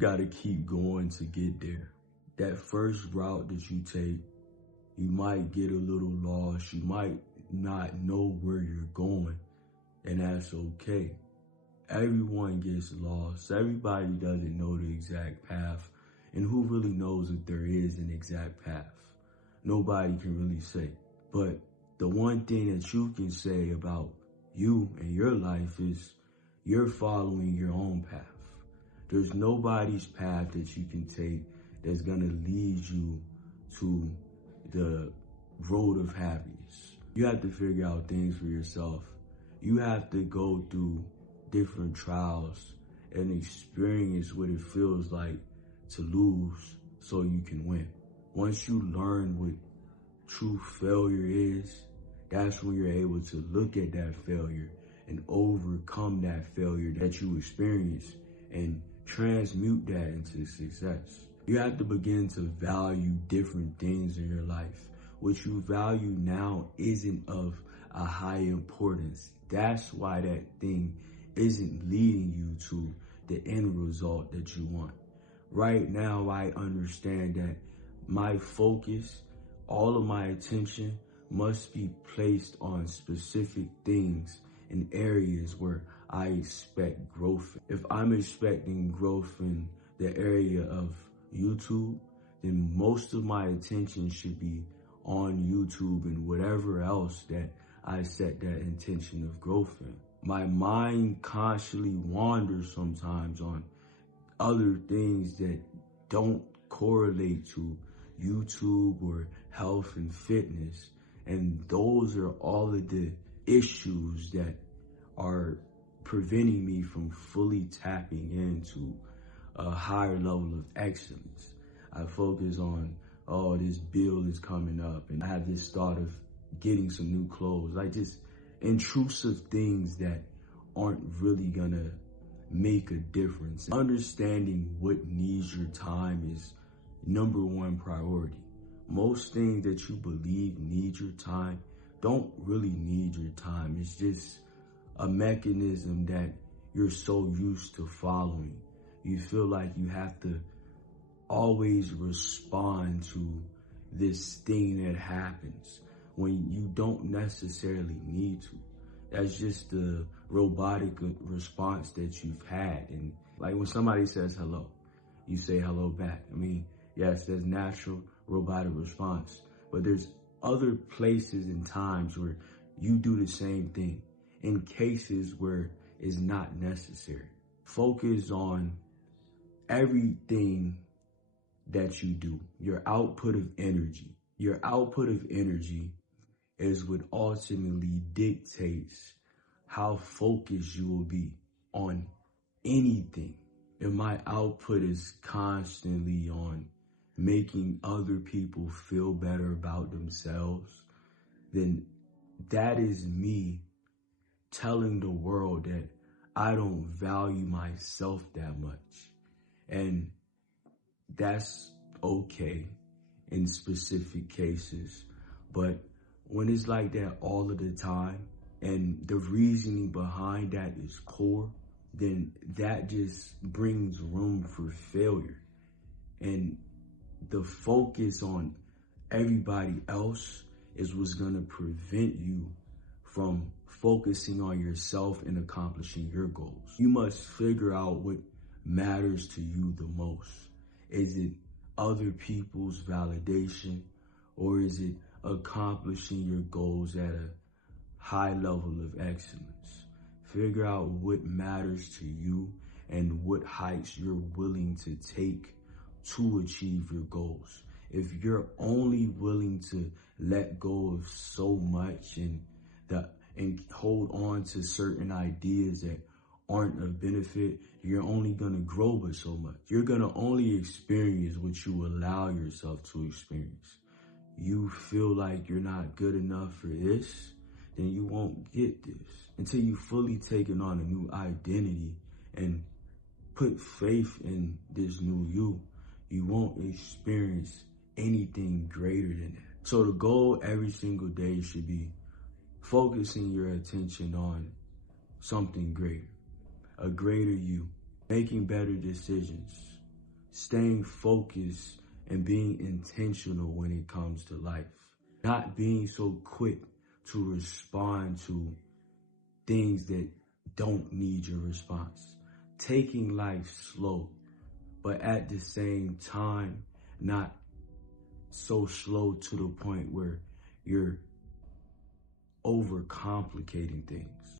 gotta keep going to get there. That first route that you take, you might get a little lost. You might not know where you're going, and that's okay. Everyone gets lost. Everybody doesn't know the exact path. And who really knows if there is an exact path? Nobody can really say. But the one thing that you can say about you and your life is you're following your own path. There's nobody's path that you can take that's gonna lead you to the road of happiness. You have to figure out things for yourself. You have to go through different trials and experience what it feels like to lose so you can win. Once you learn what true failure is, that's when you're able to look at that failure and overcome that failure that you experienced and transmute that into success. You have to begin to value different things in your life. What you value now isn't of a high importance. That's why that thing isn't leading you to the end result that you want. Right now, I understand that my focus, all of my attention must be placed on specific things in areas where I expect growth. If I'm expecting growth in the area of YouTube, then most of my attention should be on YouTube and whatever else that I set that intention of growth in. My mind constantly wanders sometimes on other things that don't correlate to YouTube or health and fitness. And those are all of the issues that are preventing me from fully tapping into a higher level of excellence. I focus on, oh, this bill is coming up, and I have this thought of getting some new clothes, like just intrusive things that aren't really gonna make a difference. Understanding what needs your time is number one priority. Most things that you believe need your time don't really need your time. It's just a mechanism that you're so used to following. You feel like you have to always respond to this thing that happens when you don't necessarily need to. That's just the robotic response that you've had. And like when somebody says hello, you say hello back. I mean, yes, there's natural robotic response, but there's other places and times where you do the same thing in cases where it's not necessary. Focus on everything that you do, your output of energy. Your output of energy is what ultimately dictates how focused you will be on anything. If my output is constantly on making other people feel better about themselves, then that is me telling the world that I don't value myself that much. And that's okay in specific cases. But when it's like that all of the time, and the reasoning behind that is poor, then that just brings room for failure. And the focus on everybody else is what's gonna prevent you from focusing on yourself and accomplishing your goals. You must figure out what matters to you the most. Is it other people's validation, or is it accomplishing your goals at a high level of excellence? Figure out what matters to you and what heights you're willing to take to achieve your goals. If you're only willing to let go of so much and hold on to certain ideas that aren't of benefit, you're only gonna grow but so much. You're gonna only experience what you allow yourself to experience. You feel like you're not good enough for this, then you won't get this. Until you fully taken on a new identity and put faith in this new you won't experience anything greater than that. So the goal every single day should be focusing your attention on something greater, a greater you, making better decisions, staying focused and being intentional when it comes to life. Not being so quick to respond to things that don't need your response. Taking life slow, but at the same time, not so slow to the point where you're overcomplicating things.